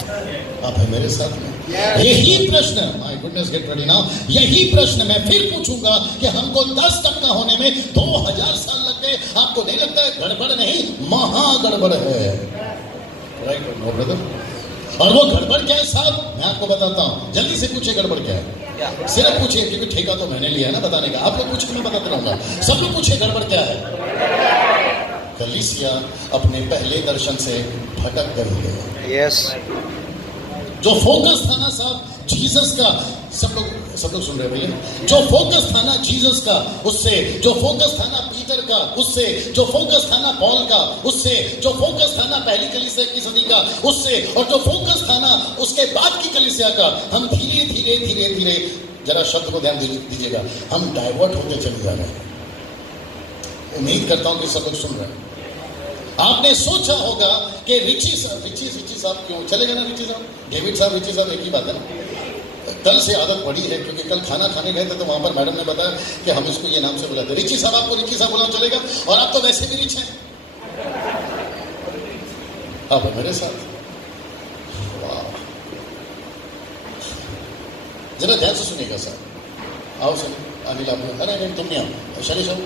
आप है मेरे साथ में? यही प्रश्न, my goodness get ready now, यही प्रश्न मैं फिर पूछूंगा कि हमको 10% होने में 2000 साल लग गए। आपको नहीं लगता है गड़बड़ नहीं, महागड़बड़ है। Right no brother? और वो गड़बड़ क्या है साहब, मैं आपको बताता हूं। जल्दी से पूछिए गड़बड़ क्या है, सिर्फ पूछिए, क्योंकि ठेका तो मैंने लिया है ना बताने का। आप लोग पूछ के मैं बताते रहूंगा। सब लोग पूछिए गड़बड़ क्या है। कलीसिया अपने पहले दर्शन से भटक गई है। यस। जो फोकस था ना साहब जीसस का, सब लोग सुन रहे हैं भैया, जो फोकस था ना जीसस का, उससे जो फोकस था ना पीटर का, उससे जो फोकस था ना पॉल का, उससे जो फोकस था ना पहली कलीसिया की सदी का, उससे, और जो फोकस था ना उसके बाद की कलीसिया का, हम धीरे, जरा शब्द को ध्यान दीजिएगा, हम डाइवर्ट होते चले जा रहे हैं। उम्मीद करता हूं कि सब लोग सुन रहे हैं। आपने सोचा होगा कि रिची साहब क्यों चले गए ना, रिची साहब, डेविड साहब, रिची साहब एक ही बात है ना। कल से आदत पड़ी है, क्योंकि कल खाना खाने गए थे तो वहां पर मैडम ने बताया कि हम इसको ये नाम से बुलाते। रिची साहब, आपको रिची साहब बुलाना चलेगा, और आप तो वैसे भी रिच हैं। आप मेरे साथ जरा ध्यान से सुनिएगा सर। आओ सर, अनिल आप, अरे तुम नहीं आओ, शरीश आओ।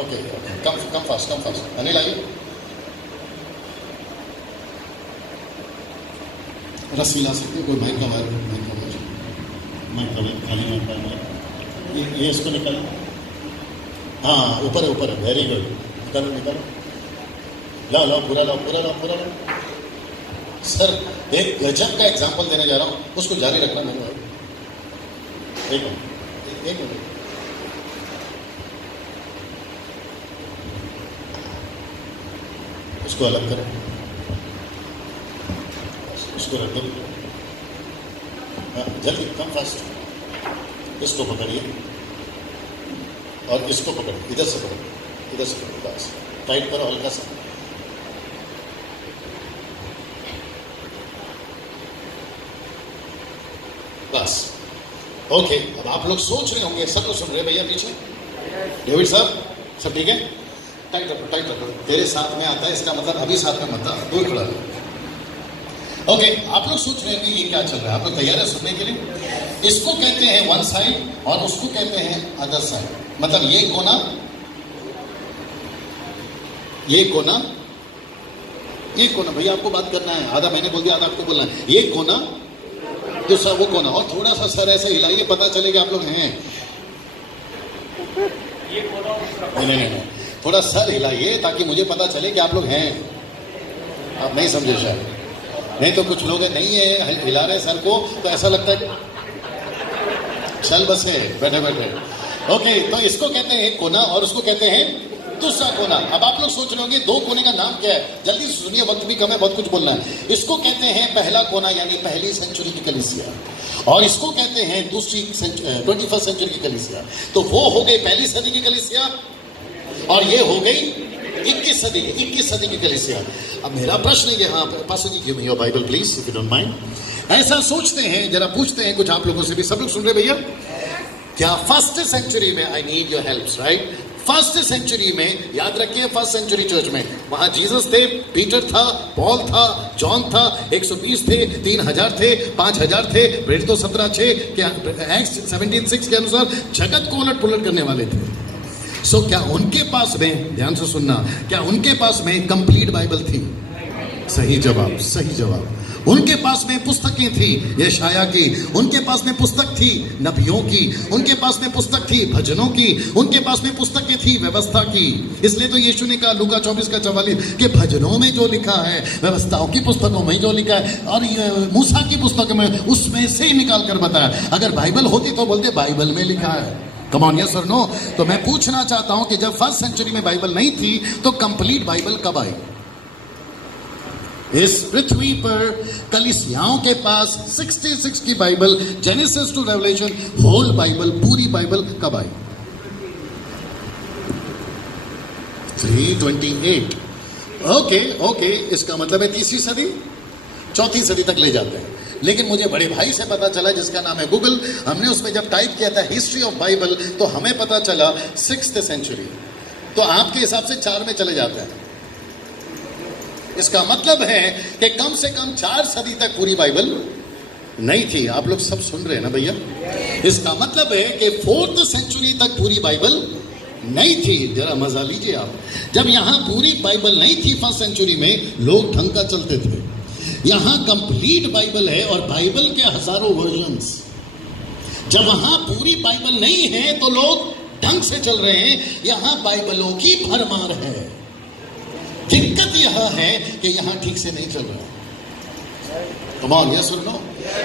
Okay, come fast. अनिल आइए। रस्सी ला सकते हो, कोई माइक का वायर खाली माइक का, ये इसको निकालो। हाँ, ऊपर है, वेरी गुड, निकालो, लाओ, पूरा लाओ। सर एक गजब का एग्जाम्पल देने जा रहा हूँ, उसको जारी रखना मेरे भाई। एक मिनट, इसको अलग करें, इसको रख दो। हाँ, जल्दी कम फास्ट। इसको पकड़िए और इसको पकड़िए, इधर से पकड़ो, इधर से पकड़ो, बस टाइट करो हल्का सा। बस ओके। अब आप लोग सोच रहे होंगे, सब लोग सुन रहे भैया पीछे, डेविड साहब सब ठीक है? टाइट रखो, टाइट रखो। तेरे साथ में आता है इसका मतलब अभी साथ में मत आ, दूर खड़ा रहो। ओके, आप लोग सोच रहे हैं ये क्या चल रहा है, आप लोग तैयार है सुनने के लिए? इसको कहते हैं वन साइड और उसको कहते हैं अदर साइड। मतलब ये कोना, ये कोना, ये कोना। भैया आपको बात करना है, आधा मैंने बोल दिया, आधा आपको बोलना है। ये कोना, दूसरा वो कोना। और थोड़ा सा सर ऐसे हिलाइए, पता चलेगा आप लोग हैं। नहीं नहीं नहीं, थोड़ा सर हिलाइए ताकि मुझे पता चले कि आप लोग हैं। आप नहीं समझे शायद, नहीं तो कुछ लोग नहीं है, हिला रहे सर को तो ऐसा लगता है चल बस है बैठे बैठे। ओके, तो इसको कहते हैं कोना और उसको कहते हैं दूसरा कोना। अब आप लोग सोच रहे होंगे दो कोने का नाम क्या है? जल्दी से सुनिए, वक्त भी कम है, बहुत कुछ बोलना है। इसको कहते हैं पहला कोना यानी पहली सेंचुरी की कलीसिया, और इसको कहते हैं दूसरी 21st सेंचुरी की कलीसिया। तो वो हो गई पहली सदी की कलीसिया और ये हो गई 21 सदी की कलीसिया। अब मेरा प्रश्न ये, हाँ pass give me your bible please if you don't mind. ऐसा सोचते हैं, जरा पूछते हैं कुछ आप लोगों से भी, सब लोग सुन रहे भैया? क्या फर्स्ट सेंचुरी में, I need your help, right? First century में याद रखिए, फर्स्ट सेंचुरी चर्च में वहां जीसस थे, पीटर था, पॉल था, जॉन था, 120 थे, 3000 थे, 5000 थे, प्रेरित तो 17 क्या एक्ट्स 17:6 के अनुसार जगत को उलट पुलट करने वाले थे। सो क्या उनके पास में, ध्यान से सुनना, क्या उनके पास में कंप्लीट बाइबल थी? सही जवाब, सही जवाब। उनके पास में पुस्तकें थी यशाया की, उनके पास में पुस्तक थी नबियों की, उनके पास में पुस्तक थी भजनों की, उनके पास में पुस्तकें थी व्यवस्था की। इसलिए तो यीशु ने कहा लूका 24:44 कि भजनों में जो लिखा है, व्यवस्थाओं की पुस्तकों में जो लिखा है, और मूसा की पुस्तक में उसमें से ही निकाल कर बताया। अगर बाइबल होती तो बोलते बाइबल में लिखा है। कम ऑन, यस और नो? तो मैं पूछना चाहता हूं कि जब फर्स्ट सेंचुरी में बाइबल नहीं थी तो कंप्लीट बाइबल कब आई? इस पृथ्वी पर कलीसियाओं के पास 66 की Bible, Genesis to Revelation, whole Bible, पूरी बाइबल कब आई? 328। ओके, इसका मतलब है तीसरी सदी, चौथी सदी तक ले जाते हैं। लेकिन मुझे बड़े भाई से पता चला जिसका नाम है गूगल, हमने उसमें जब टाइप किया था हिस्ट्री ऑफ बाइबल तो हमें पता चला 6th सेंचुरी। तो आपके हिसाब से 4 में चले जाते हैं। इसका मतलब है कि कम से कम 4 सदी तक पूरी बाइबल नहीं थी। आप लोग सब सुन रहे हैं ना भैया? इसका मतलब है कि 4th सेंचुरी तक पूरी बाइबल नहीं थी। जरा मजा लीजिए आप, जब यहां पूरी बाइबल नहीं थी फर्स्ट सेंचुरी में, लोग ढंग का चलते थे। यहां कंप्लीट बाइबल है और बाइबल के हजारों वर्जन्स। जब वहां पूरी बाइबल नहीं है तो लोग ढंग से चल रहे हैं, यहां बाइबलों की भरमार है। दिक्कत यह है कि यहां ठीक से नहीं चल रहा। कम ऑन, यस और नो?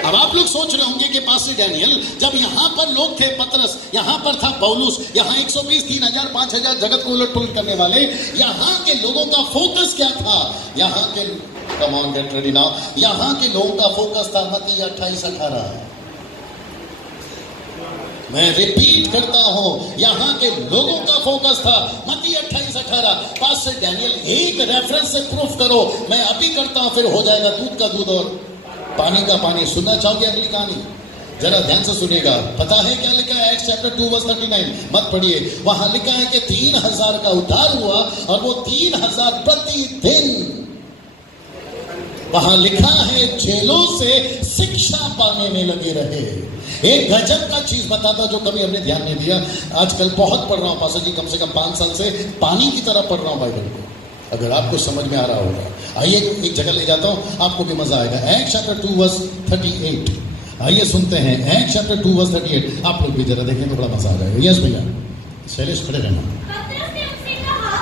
अब आप लोग सोच रहे होंगे कि पास्टर डैनियल, जब यहां पर लोग थे, पतरस, यहां पर था पौलुस, यहां 120, 3000, 5000 जगत को उलट पुलट करने वाले, यहां के लोगों का फोकस क्या था? यहां के, come on get ready now, यहां के लोगों का फोकस था मत्ती 28:18। मैं रिपीट करता हूं, यहां के लोगों का फोकस था मत्ती 28:18। पास्टर डैनियल एक रेफरेंस से प्रूफ करो। मैं अभी करता हूं, फिर हो जाएगा दूध का दूध और पानी का पानी। सुनना चाहोगे अगली कहानी? जरा ध्यान से सुनिएगा। पता है क्या लिखा है? एक्ट्स चैप्टर 2:39 मत पढ़िए। वहां लिखा है कि 3000 का उद्धार हुआ और वो 3000 प्रतिदिन, वहां लिखा है जेलों से शिक्षा पाने में लगे रहे। एक गजब का चीज बताता जो कभी हमने ध्यान नहीं दिया। आजकल बहुत पढ़ रहा हूं पास्टर जी, कम से कम 5 साल से पानी की तरह पढ़ रहा हूं बाइबल को। अगर आपको समझ में आ रहा होगा, आइए एक जगह ले जाता हूं, आपको भी मजा आएगा। एक्ट्स चैप्टर 2:38, आइए सुनते हैं। एक्ट्स चैप्टर 2:38, आप लोग भी जरा देखें तो बड़ा मजा आ जाएगा। यस भैया, शैलेश खड़े रहना। पतरस ने उनसे कहा,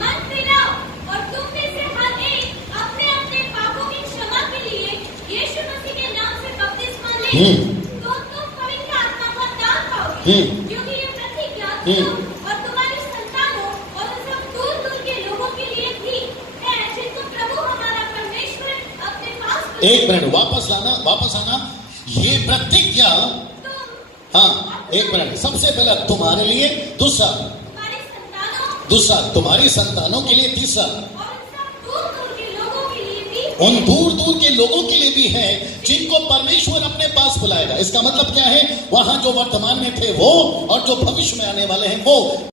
मन फिराओ और तुम में से हर एक अपने अपने पापों की क्षमा के लिए यीशु मसीह के नाम से बपतिस्मा ले, तो तुम पवित्र आत्मा का दान पाओगे। क्योंकि ये प्रतिज्ञा तुम और तुम्हारी संतानों और उन सब दूर दूर के लोगों के लिए भी है जिनको एक मिनट, वापस आना। ये प्रतिज्ञा, तुम हाँ एक मिनट, सबसे पहला तुम्हारे लिए, दूसरा तुम्हारी संतानों तुम्हारी संतानों के लिए, तीसरा और सब दूर दूर के लोगों के लिए भी, उन दूर दूर के लोगों के लिए भी है जिनको परमेश्वर अपने पास बुलाएगा। इसका मतलब क्या है? वहां जो वर्तमान में थे वो और जो भविष्य में आने वाले हैं वो।